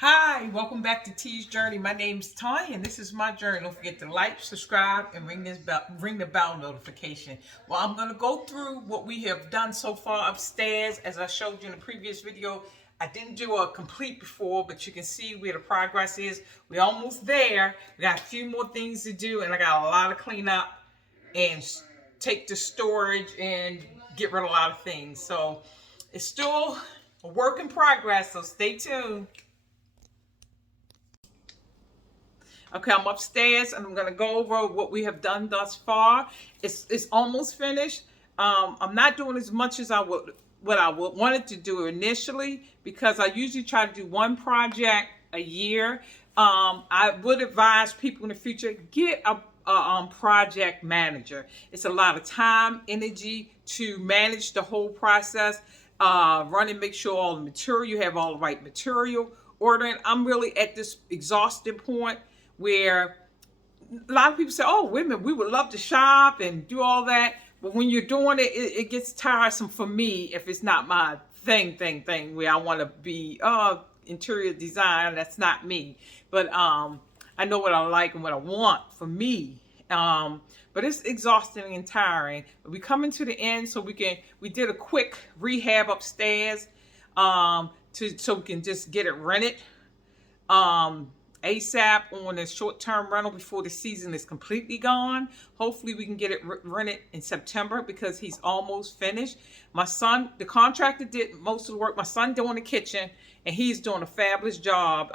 Hi, welcome back to T's Journey. My name's Tanya, and this is my journey. Don't forget to like, subscribe, and ring the bell notification. Well, I'm gonna go through what we have done so far upstairs. As I showed you in the previous video, I didn't do a complete before, but you can see where the progress is. We're almost there. We got a few more things to do, and I got a lot of cleanup and take to storage and get rid of a lot of things. So it's still a work in progress. So stay tuned. Okay, I'm upstairs and I'm gonna go over what we have done thus far. It's almost finished. I'm not doing as much as I would wanted to do initially because I usually try to do one project a year. I would advise people in the future get a project manager. It's a lot of time, energy to manage the whole process. Run and make sure all the material, you have all the right material, ordering. I'm really at this exhausted point where a lot of people say, "Oh, women, we would love to shop and do all that," but when you're doing it, it gets tiresome for me if it's not my thing. Where I want to be, interior design. That's not me, but I know what I like and what I want for me. But it's exhausting and tiring. We coming to the end, so we did a quick rehab upstairs, so we can just get it rented. ASAP on a short-term rental before the season is completely gone. Hopefully we can get it rented in September because he's almost finished. My son, the contractor, did most of the work. My son doing the kitchen, and he's doing a fabulous job.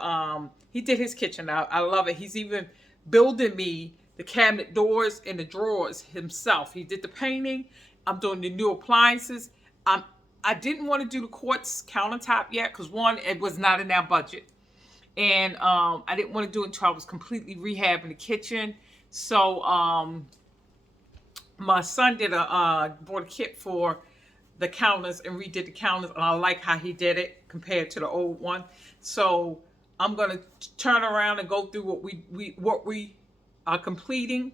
He did his kitchen. I love it. He's even building me the cabinet doors and the drawers himself. He did the painting. I'm doing the new appliances. I didn't want to do the quartz countertop yet because one, it was not in our budget. And I didn't want to do it until I was completely rehabbing the kitchen. So my son bought a kit for the counters and redid the counters, and I like how he did it compared to the old one. So I'm gonna turn around and go through what we are completing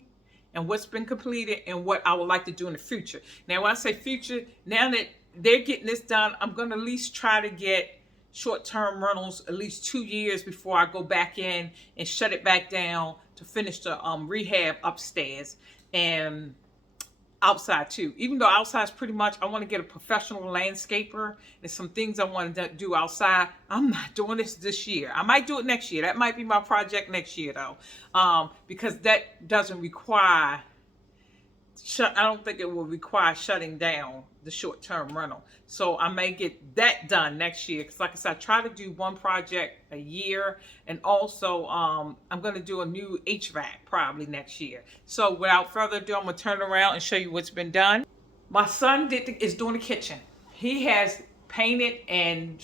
and what's been completed and what I would like to do in the future. Now, when I say future, now that they're getting this done, I'm gonna at least try to get short-term rentals at least 2 years before I go back in and shut it back down to finish the rehab upstairs and outside too. Even though outside is pretty much, I want to get a professional landscaper. There's some things I want to do outside. I'm not doing this year. I might do it next year. That might be my project next year though, because that doesn't require I don't think it will require shutting down the short-term rental. So I may get that done next year. Because like I said, I try to do one project a year. And also, I'm going to do a new HVAC probably next year. So without further ado, I'm going to turn around and show you what's been done. My son is doing the kitchen. He has painted and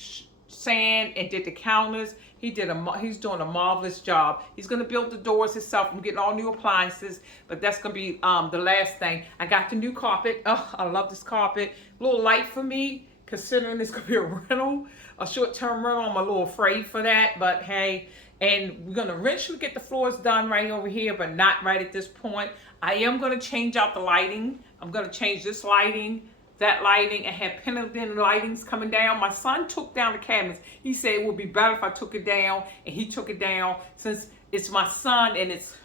sand and did the counters. He's doing a marvelous job. He's gonna build the doors himself. I'm getting all new appliances, but that's gonna be the last thing. I got the new carpet. Oh, I love this carpet. A little light for me, considering it's gonna be a rental, a short-term rental. I'm a little afraid for that, but hey. And we're gonna eventually get the floors done right over here, but not right at this point. I am gonna change out the lighting. I'm gonna change this lighting, that lighting, and have pendant lightings coming down. My son took down the cabinets. He said it would be better if I took it down, and he took it down since it's my son and it's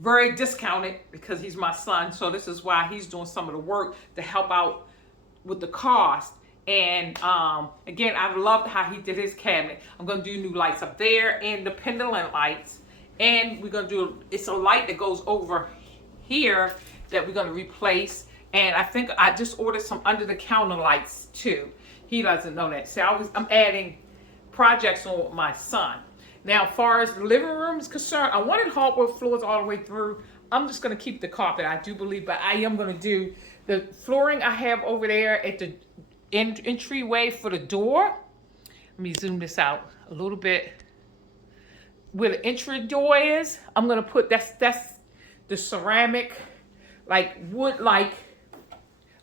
very discounted because he's my son. So this is why he's doing some of the work to help out with the cost. And again, I loved how he did his cabinet. I'm gonna do new lights up there and the pendant lights. And we're gonna do, it's a light that goes over here that we're gonna replace. And I think I just ordered some under the counter lights too. He doesn't know that. So I'm adding projects on my son. Now, as far as the living room is concerned, I wanted hardwood floors all the way through. I'm just gonna keep the carpet, I do believe, but I am gonna do the flooring I have over there at the entryway for the door. Let me zoom this out a little bit. Where the entry door is, I'm gonna put, that's the ceramic, like wood, like,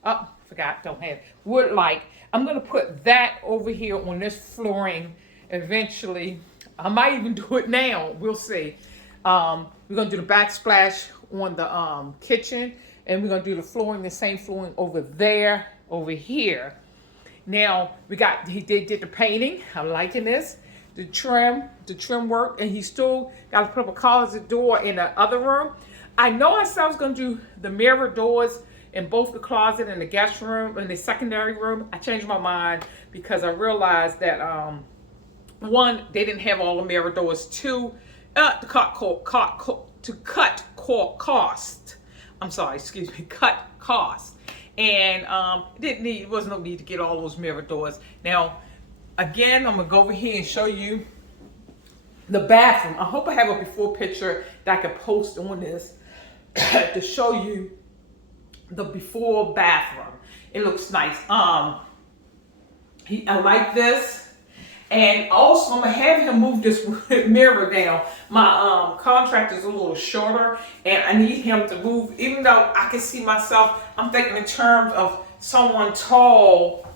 oh, forgot, don't have wood like. I'm gonna put that over here on this flooring eventually. I might even do it now, we'll see. We're gonna do the backsplash on the kitchen, and we're gonna do the flooring, the same flooring over there, over here. Now, he did the painting. I'm liking this. the trim work, and he still got to put up a closet door in the other room. I know I said I was going to do the mirror doors in both the closet and the guest room and the secondary room. I changed my mind because I realized that one, they didn't have all the mirror doors. Two, to cut cost. I'm sorry, excuse me, cut cost. And it wasn't no need to get all those mirror doors. Now, again, I'm gonna go over here and show you the bathroom. I hope I have a before picture that I can post on this to show you the before bathroom. It looks nice. I like this. And also, I'm gonna have him move this mirror down. My contract is a little shorter, and I need him to move. Even though I can see myself, I'm thinking in terms of someone tall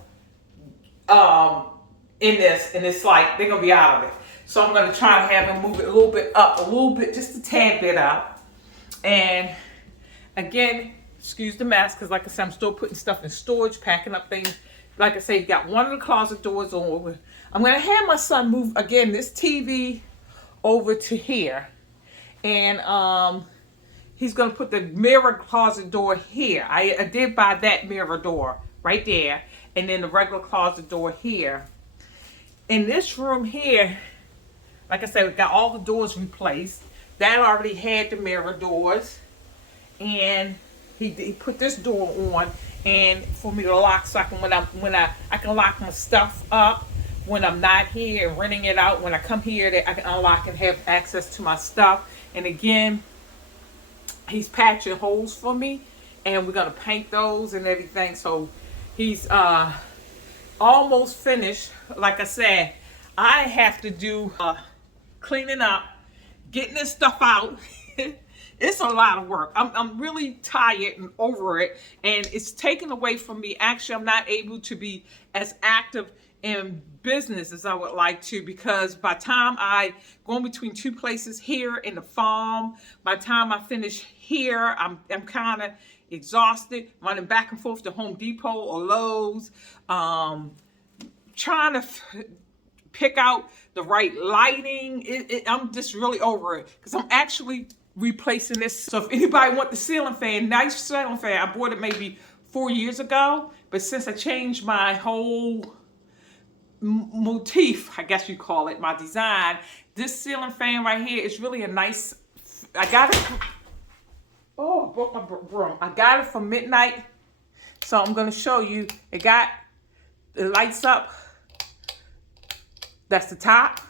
in this, and it's like they're gonna be out of it. So I'm gonna try to have him move it a little bit up, a little bit, just a tad bit up. And again, excuse the mess, because like I said, I'm still putting stuff in storage, packing up things. Like I said, got one of the closet doors on. I'm going to have my son move, again, this TV over to here. And he's going to put the mirror closet door here. I did buy that mirror door right there. And then the regular closet door here. In this room here, like I said, we got all the doors replaced. That already had the mirror doors. And he put this door on, and for me to lock, so I can I can lock my stuff up when I'm not here and renting it out. When I come here, that I can unlock and have access to my stuff. And again, he's patching holes for me, and we're gonna paint those and everything. So he's almost finished. Like I said, I have to do cleaning up, getting this stuff out. It's a lot of work. I'm really tired and over it, and it's taken away from me. Actually, I'm not able to be as active in business as I would like to, because by the time I go in between two places here in the farm, by the time I finish here, I'm kind of exhausted, running back and forth to Home Depot or Lowe's, trying to pick out the right lighting. I'm just really over it, because I'm actually replacing this. So if anybody want the ceiling fan, nice ceiling fan, I bought it maybe 4 years ago, but since I changed my whole motif, I guess you call it, my design, this ceiling fan right here is really a nice, I got it, oh, I broke my broom. I got it from Midnight, so I'm going to show you. It lights up, that's the top,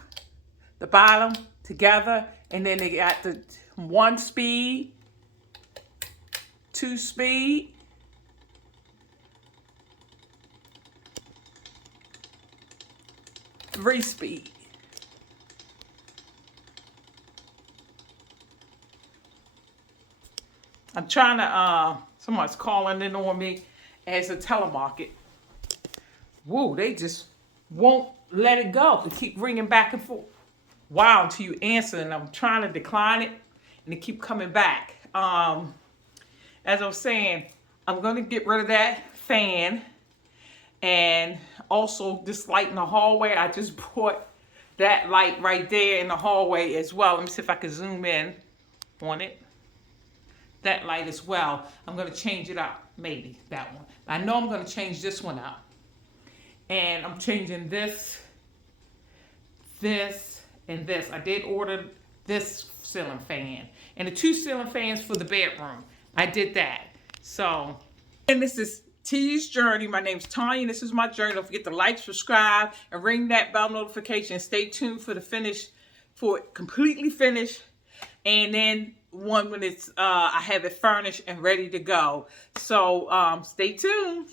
the bottom together, and then they got the 1 speed, 2 speed, 3 speed. I'm trying to, someone's calling in on me as a telemarket. Whoa, they just won't let it go. They keep ringing back and forth. Wow, until you answer, and I'm trying to decline it, and they keep coming back. As I was saying, I'm going to get rid of that fan, and also this light in the hallway. I just bought that light right there in the hallway as well. Let me see if I can zoom in on it. That light as well. I'm going to change it out, maybe that one. I know I'm going to change this one out. And I'm changing this, and this. I did order this ceiling fan. And the 2 ceiling fans for the bedroom. I did that. So, and this is T's Journey. My name's Tanya, and this is my journey. Don't forget to like, subscribe, and ring that bell notification. Stay tuned for the finish, for it completely finished. And then one when it's I have it furnished and ready to go. So stay tuned.